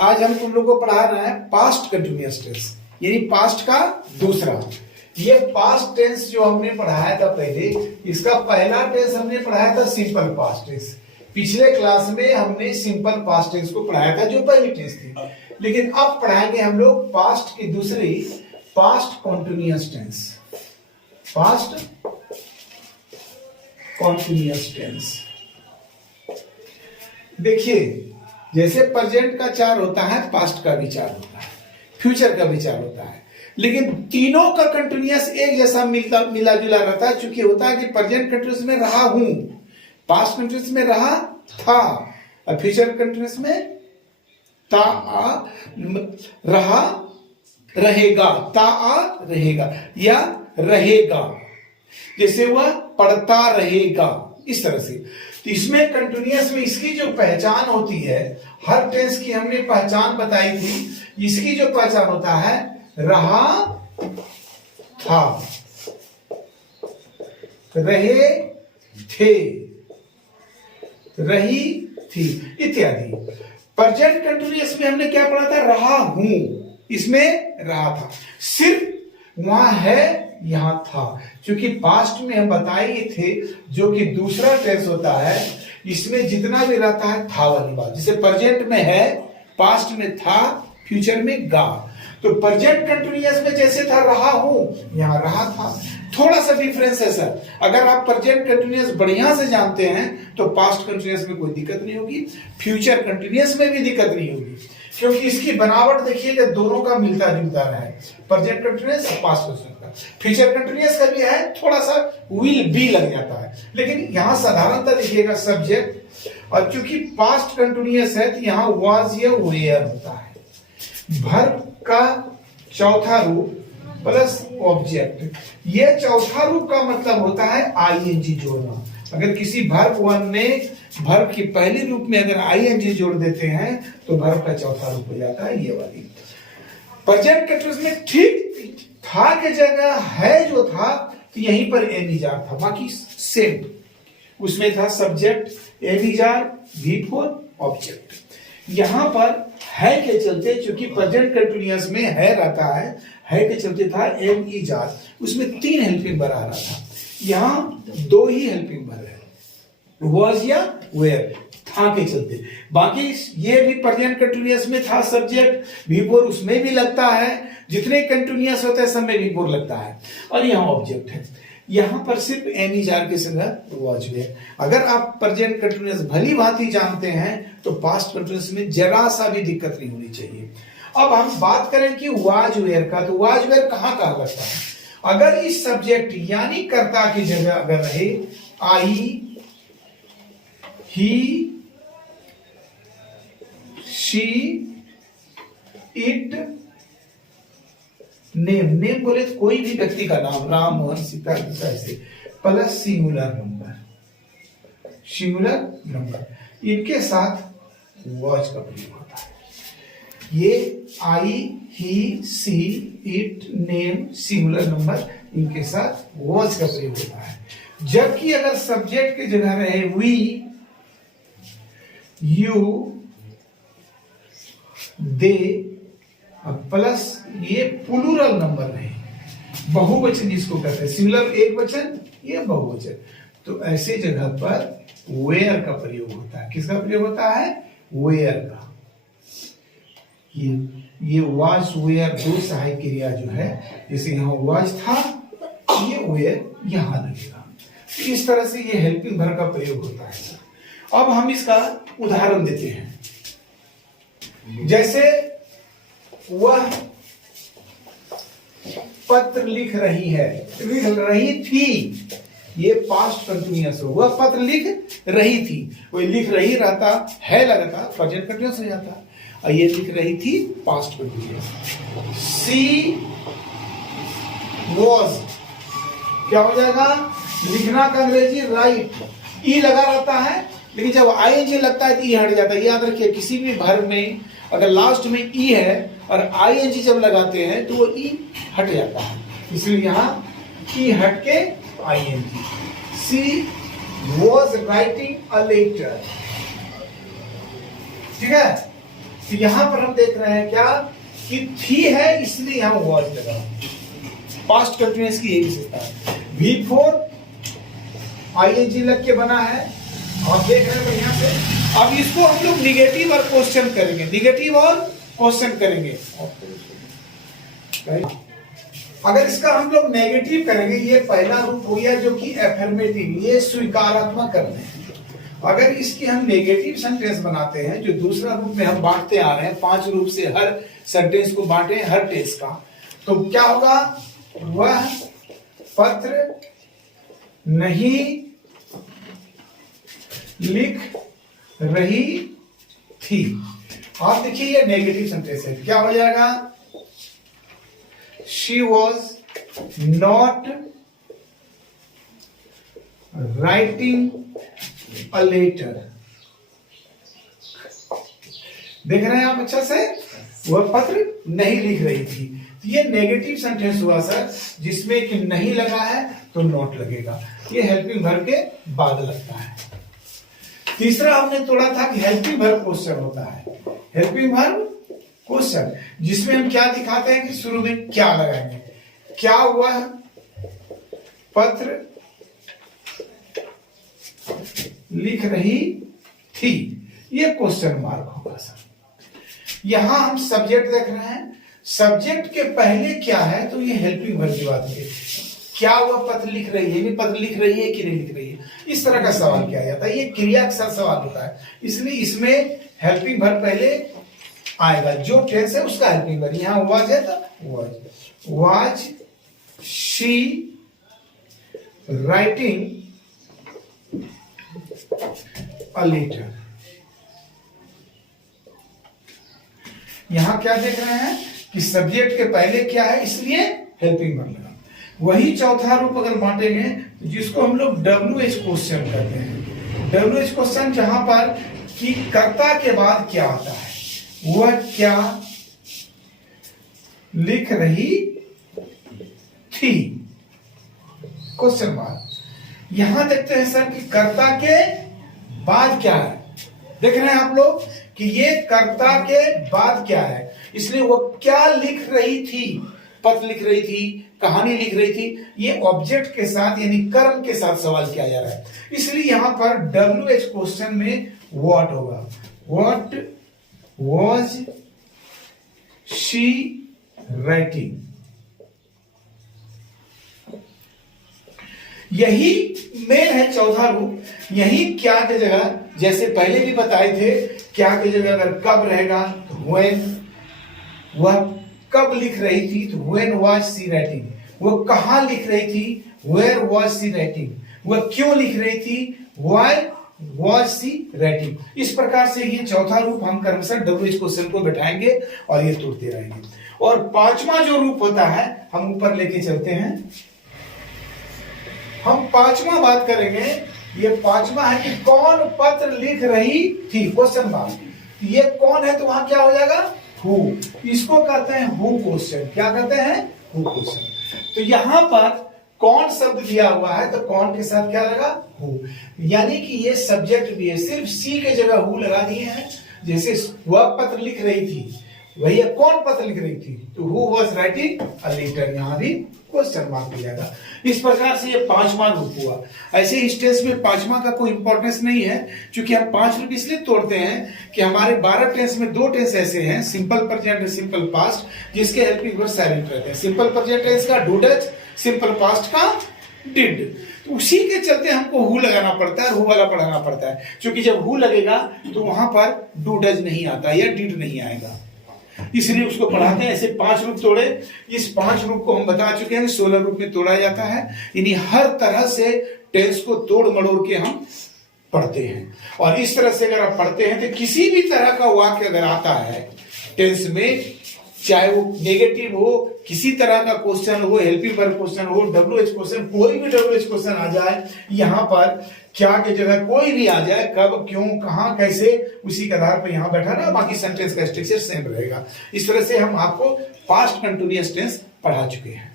आज हम तुम लोग को पढ़ा रहे हैं पास्ट कंटिन्यूअस टेंस, यानी पास्ट का दूसरा। ये पास्ट टेंस जो हमने पढ़ाया था पहले, इसका पहला टेंस हमने पढ़ाया था सिंपल पास्ट टेंस। पिछले क्लास में हमने सिंपल पास्ट टेंस को पढ़ाया था जो पहली टेंस थी, लेकिन अब पढ़ाएंगे हम लोग पास्ट की दूसरी past continuous tense. Past continuous tense. देखिए, जैसे प्रेजेंट का 4 होता है, पास्ट का भी 4 होता है, फ्यूचर का भी 4 होता है, लेकिन तीनों का कंटिन्यूअस एक जैसा मिला जुला रहता है। चूंकि होता है कि प्रेजेंट कंटिन्यूअस में रहा हूं, पास्ट कंटिन्यूअस में रहा था, और फ्यूचर कंटिन्यूअस में ता आ रहा रहेगा, ता आ रहेगा या रहेगा, जैसे वह पढ़ता रहेगा, इस तरह से। तो इसमें कंटिन्यूअस में इसकी जो पहचान होती है, हर टेंस की हमने पहचान बताई थी। इसकी जो पहचान होता है, रहा था, रहे थे, रही थी, इत्यादि। प्रेजेंट कंटिन्यूअस में हमने क्या पढ़ा था? रहा हूं, इसमें रहा था, सिर्फ वहां है यहां था। क्योंकि पास्ट में हम बताए थे जो कि दूसरा टेंस होता है, इसमें जितना भी रहता है था वाली बात। जैसे प्रेजेंट में है, पास्ट में था, फ्यूचर में गा। तो प्रेजेंट कंटिन्यूअस में जैसे था रहा हूं, यहां रहा था। थोड़ा सा डिफरेंस है सर। अगर आप प्रेजेंट कंटिन्यूअस बढ़िया से जानते हैं तो पास्ट कंटिन्यूअस में कोई दिक्कत नहीं होगी, फ्यूचर कंटिन्यूअस में भी दिक्कत नहीं होगी, क्योंकि इसकी बनावट देखिएगा दोनों का मिलता जुलता है, प्रेजेंट कंटिन्यूअस और पास्ट कंटिन्यूअस। फ्यूचर कंटिन्यूअस का भी है, थोड़ा सा विल बी लग जाता है, लेकिन यहां साधारणतः देखिएगा सब्जेक्ट, और क्योंकि पास्ट कंटिन्यूअस है तो यहां वाज या वेयर होता है। वर्ब का चौथा रूप प्लस ऑब्जेक्ट, ये चौथा रूप का मतलब होता है आईएनजी जोड़ना। अगर किसी वर्ब वन में वर्ब की पहली रूप में अगर आईएनजी जोड़ देते हैं तो वर्ब का चौथा रूप हो जाता है ये वाली। प्रेजेंट कंटिन्यूअस में ठीक था के जगह है जो था, तो यहीं पर एनिजार था, बाकी सेम। उसमें था सब्जेक्ट एनिजार, V4 ऑब्जेक्ट। यहां पर है के चलते, चूंकि प्रेजेंट कंटिन्यूअस में है रहता है के चलते था एनिजार। उसमें 3 हेल्पिंग वर्ब आ रहा था, यहां 2 ही हेल्पिंग वर्ब है, वाज या वेयर, था के चलते। बाकी ये भी प्रेजेंट कंटिन्यूअस में था सब्जेक्ट, V4 उसमें भी लगता है, जितने कंटिन्यूअस होते हैं सब में V4 लगता है, और यहां ऑब्जेक्ट है। यहां पर सिर्फ एनिजार के संग वाज वेयर। अगर आप प्रेजेंट कंटिन्यूअस भली भांति जानते हैं तो पास्ट कंटिन्यूअस में जरा सा भी दिक्कत नहीं होनी चाहिए। अब हम बात करें कि वाज वेयर का, तो वाज वेयर कहां कहां लगता है? अगर इस सब्जेक्ट यानी कर्ता की जगह अगर रहे आई, ही, शी, इट, नेम बोले तो कोई भी व्यक्ति का नाम, राम, मोहन, सीता, ऐसे, प्लस सिंगुलर नंबर, इनके साथ वाज का प्रयोग होता है। ये आई, ही, सी, इट, नेम, सिंगुलर नंबर, इनके साथ वाज का प्रयोग होता है। जबकि अगर सब्जेक्ट की जगह रहे वी, यू, दे, प्लस ये प्लूरल नंबर रहे, बहुवचन जिसको कहते हैं, सिंगुलर एक वचन, ये बहुवचन, तो ऐसे जगह पर वेयर का प्रयोग होता है। किसका प्रयोग होता है? वेयर का। ये वाज वेयर दो सहायक क्रिया जो है, जैसे यहां वाज था, ये वेयर यहां लगेगा। इस तरह से ये हेल्पिंग वर्ब का प्रयोग होता है। अब हम इसका उदाहरण देते हैं। जैसे वह पत्र लिख रही है, लिख रही थी, ये पास्ट कंटिन्यूअस हो, वह पत्र लिख रही थी, वो लिख रही रहता है लगता, प्रेजेंट कंटिन्यूअस हो जाता, और ये लिख रही थी पास्ट कंटिन्यूअस। सी वॉज क्या हो जाएगा? लिखना का अंग्रेजी राइट, ई लगा रहता है, लेकिन जब आईएनजी लगता है तो ई हट जाता है। याद रखिए, किसी भी वर्ब में अगर लास्ट में ई है और आईएनजी जब लगाते हैं तो वो ई हट जाता है, इसलिए यहां ई हट के ING. She was writing a letter, ठीक है। तो यहां पर हम देख रहे हैं क्या कि थी है, इसलिए यहां वॉज लगा। पास्ट कंटिन्यूअस की यही विशेषता है। V4 ING लग के बना है, आप देख रहे हैं बढ़िया से। अब इसको हम लोग निगेटिव और क्वेश्चन करेंगे, निगेटिव और क्वेश्चन करेंगे। अगर इसका हम लोग नेगेटिव करेंगे, ये पहला रूप हो गया जो कि अफर्मेटिव, ये स्वीकारात्मक करते हैं। अगर इसकी हम नेगेटिव सेंटेंस बनाते हैं, जो दूसरा रूप में हम बांटते आ रहे हैं, 5 रूप से हर सेंटेंस को बांटे हर टेंस का, तो क्या होगा? वह पत्र नहीं लिख रही थी। आप देखिए ये नेगेटिव सेंटेंस है, क्या हो जाएगा? She was not writing a letter. देख रहे हैं आप अच्छा से? वह पत्र नहीं लिख रही थी। ये नेगेटिव सेंटेंस हुआ सर, जिसमें कि नहीं लगा है तो नॉट लगेगा। ये हेल्पिंग वर्ब के बाद लगता है। तीसरा हमने तोड़ा था कि हेल्पिंग वर्ब क्वेश्चन होता है। हेल्पिंग वर्ब क्वेश्चन, जिसमें हम क्या दिखाते हैं कि शुरू में क्या लगाएंगे। क्या हुआ? पत्र लिख रही थी, ये क्वेश्चन मार्क होगा सर। यहां हम सब्जेक्ट देख रहे हैं, सब्जेक्ट के पहले क्या है, तो ये हेल्पिंग वर्ब की बात है। क्या हुआ? पत्र लिख रही है, नहीं पत्र लिख रही है कि नहीं लिख रही है, इस तरह का सवाल किया जाता है। ये क्रिया के साथ सवाल होता है, इसलिए इसमें हेल्पिंग वर्ब पहले आएगा। जो टेंस है उसका हेल्पिंग वर्ब। यहां वाज है तो was she writing a letter. यहां क्या देख रहे हैं कि सब्जेक्ट के पहले क्या है, इसलिए हेल्पिंग वर्ब लगा। वही चौथा रूप अगर बांटेंगे तो जिसको हम लोग WH क्वेश्चन कहते हैं। WH क्वेश्चन जहां पर कि कर्ता के बाद क्या आता है, वह क्या लिख रही थी, क्वेश्चन मार्क। यहां देखते हैं सर कि कर्ता के बाद क्या है। देख रहे हैं आप लोग कि ये कर्ता के बाद क्या है, इसलिए वो क्या लिख रही थी, पत्र लिख रही थी, कहानी लिख रही थी। ये ऑब्जेक्ट के साथ यानी कर्म के साथ सवाल किया जा रहा है, इसलिए यहां पर WH क्वेश्चन में व्हाट होगा। What was she writing? यही मेन है चौथा रूप। यही क्या की जगह, जैसे पहले भी बताए थे, क्या की जगह अगर कब रहेगा तो when, वह कब लिख रही थी तो when was she writing, वह कहां लिख रही थी where was she writing, वह क्यों लिख रही थी why was she writing। इस प्रकार से ये चौथा रूप हम क्रमशः WH क्वेश्चन को बैठाएंगे और ये तोड़ते रहेंगे। और पांचवा जो रूप होता है हम ऊपर लेके चलते हैं। हम पांचवा बात करेंगे, ये पांचवा है कि कौन पत्र लिख रही थी, क्वेश्चन मार्क। ये कौन है तो वहां क्या हो जाएगा हु, इसको कहते हैं हु क्वेश्चन। क्या कहते हैं? Who question. तो यहां पर कौन शब्द दिया हुआ है तो कौन के साथ क्या लगा हु, यानी कि ये सब्जेक्ट भी है, सिर्फ सी के जगह हु लगा दिए हैं। जैसे वह पत्र लिख रही थी, वही कौन पत्र लिख रही थी तो who was writing a letter, यहां भी क्वेश्चन मार्क दिया जाएगा। इस प्रकार से ये पांचवा रूप हुआ। ऐसे इस टेंस में पांचवा का कोई इंपॉर्टेंस नहीं है, क्योंकि हम 5 रूप इसलिए तोड़ते हैं कि हमारे 12 टेंस में 2 टेंस ऐसे हैं, सिंपल प्रेजेंट और सिंपल पास्ट, जिसके हेल्पिंग वर्ब साइलेंट रहते हैं। सिंपल प्रेजेंट टेंस का डू डज, सिंपल पास्ट का डिड। तो उसी के चलते हमको हु लगाना पड़ता है, हु वाला पढ़ाना पड़ता है, क्योंकि जब हु लगेगा तो वहां पर डू डज नहीं आता या डिड नहीं आएगा, इसलिए उसको पढ़ाते हैं। ऐसे 5 रूप तोड़े। इस 5 रूप को हम बता चुके हैं 16 रूप में तोड़ा जाता है, यानी हर तरह से टेंस को तोड़ मड़ोड़ के हम पढ़ते हैं। और इस तरह से अगर आप पढ़ते हैं तो किसी भी तरह का वाक्य अगर आता है टेंस में, चाहे वो नेगेटिव हो, किसी तरह का क्वेश्चन हो, हेल्पिंग वर्ब क्वेश्चन हो, WH क्वेश्चन, कोई भी WH क्वेश्चन आ जाए, यहां पर क्या की जगह कोई भी आ जाए, कब, क्यों, कहां, कैसे, उसी के आधार पर यहां बैठा ना, बाकी सेंटेंस का स्ट्रक्चर सेम रहेगा। इस तरह से हम आपको पास्ट कंटिन्यूअस टेंस पढ़ा चुके हैं।